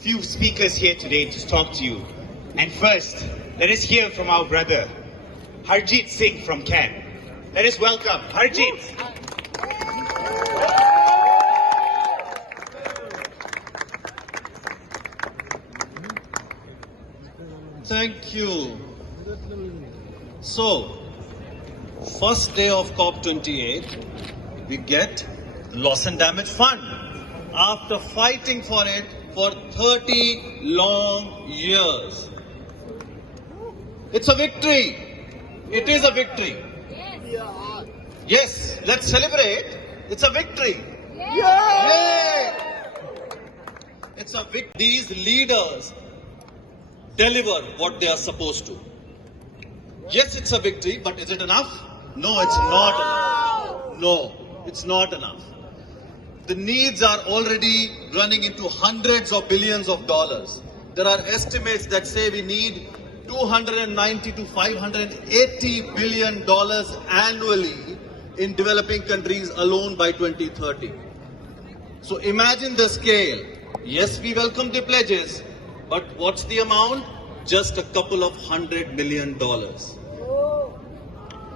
few speakers here today to talk to you. And first, let us hear from our brother, Harjeet Singh from Cairn. Let us welcome Harjeet. Thank you. So, first day of cop28, we get loss and damage fund. After fighting for it for 30 long years. It's a victory. It is a victory. Yes, let's celebrate. It's a victory. Yay! It's a victory. These leaders deliver what they are supposed to. Yes, it's a victory, but is it enough? No, it's not enough. No, it's not enough. The needs are already running into hundreds of billions of dollars. There are estimates that say we need $290 to $580 billion annually in developing countries alone by 2030. So imagine the scale. Yes, we welcome the pledges, but what's the amount? Just a couple of $100 million.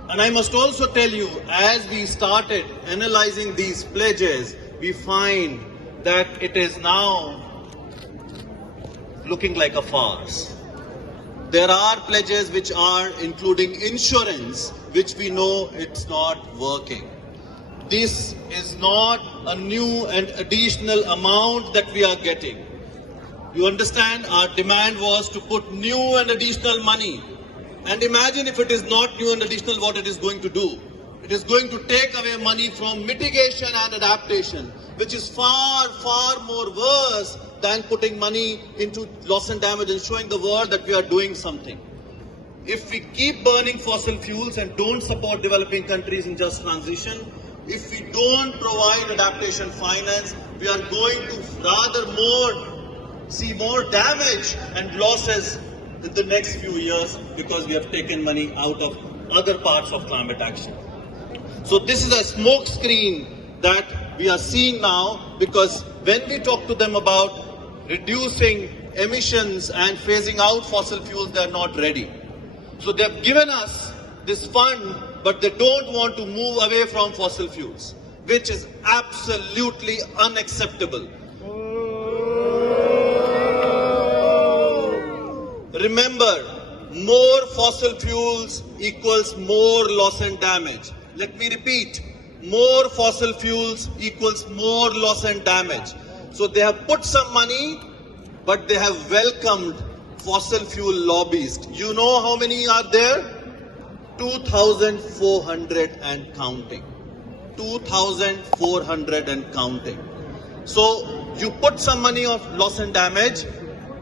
And I must also tell you, as we started analyzing these pledges, we find that it is now looking like a farce. There are pledges which are including insurance, which we know it's not working. This is not a new and additional amount that we are getting. You understand, our demand was to put new and additional money. And imagine if it is not new and additional, what it is going to do. It is going to take away money from mitigation and adaptation, which is far, far more worse than putting money into loss and damage and showing the world that we are doing something. If we keep burning fossil fuels and don't support developing countries in just transition, if we don't provide adaptation finance, we are going to see more damage and losses in the next few years because we have taken money out of other parts of climate action. So this is a smoke screen that we are seeing now, because when we talk to them about reducing emissions and phasing out fossil fuels, they are not ready. So they have given us this fund, but they don't want to move away from fossil fuels, which is absolutely unacceptable. Remember, more fossil fuels equals more loss and damage. Let me repeat, more fossil fuels equals more loss and damage. So they have put some money, but they have welcomed fossil fuel lobbyists. You know how many are there? 2,400 and counting. 2,400 and counting. So you put some money of loss and damage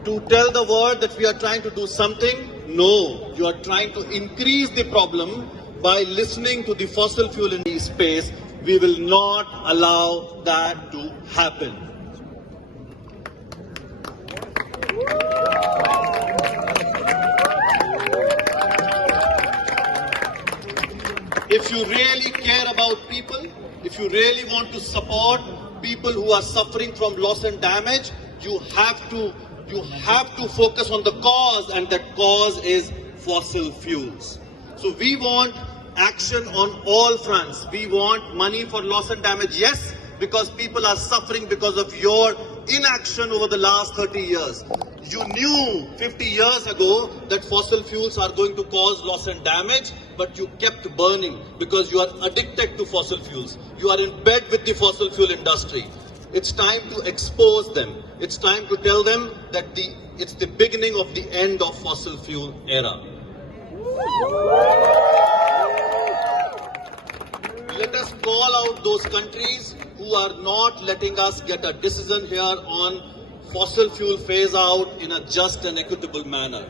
to tell the world that we are trying to do something. No, you are trying to increase the problem by listening to the fossil fuel in the space. We will not allow that to happen. If you really care about people, if you really want to support people who are suffering from loss and damage, you have to focus on the cause, and that cause is fossil fuels. So we want action on all fronts. We want money for loss and damage, yes, because people are suffering because of your inaction over the last 30 years. You knew 50 years ago that fossil fuels are going to cause loss and damage, but you kept burning because you are addicted to fossil fuels. You are in bed with the fossil fuel industry. It's time to expose them. It's time to tell them that it's the beginning of the end of fossil fuel era. Let us call out those countries who are not letting us get a decision here on fossil fuel phase out in a just and equitable manner.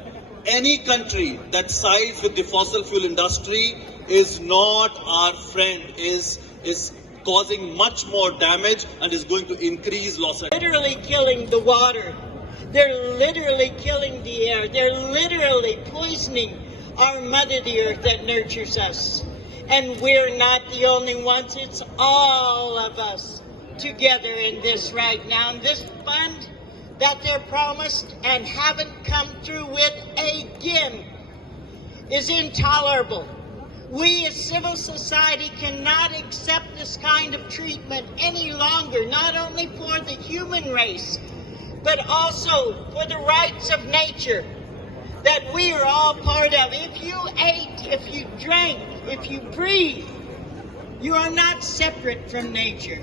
Any country that sides with the fossil fuel industry is not our friend, is causing much more damage and is going to increase loss. Literally killing the water. They're literally killing the air. They're literally poisoning our mother, the earth that nurtures us. And we're not the only ones. It's all of us together in this right now. And this fund that they're promised and haven't come through with again is intolerable. We as civil society cannot accept this kind of treatment any longer, not only for the human race, but also for the rights of nature that we are all part of. If you ate, if you drank, if you breathe, you are not separate from nature.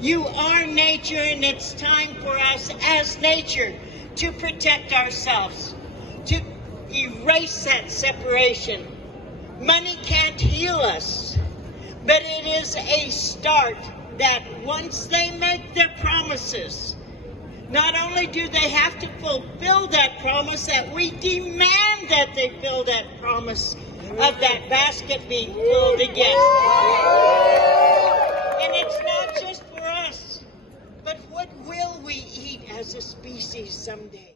You are nature, and it's time for us as nature to protect ourselves, to erase that separation. Money can't heal us, but it is a start that once they make their promises, not only do they have to fulfill that promise, that we demand that they fill that promise of that basket being filled again. And it's not just for us, but what will we eat as a species someday?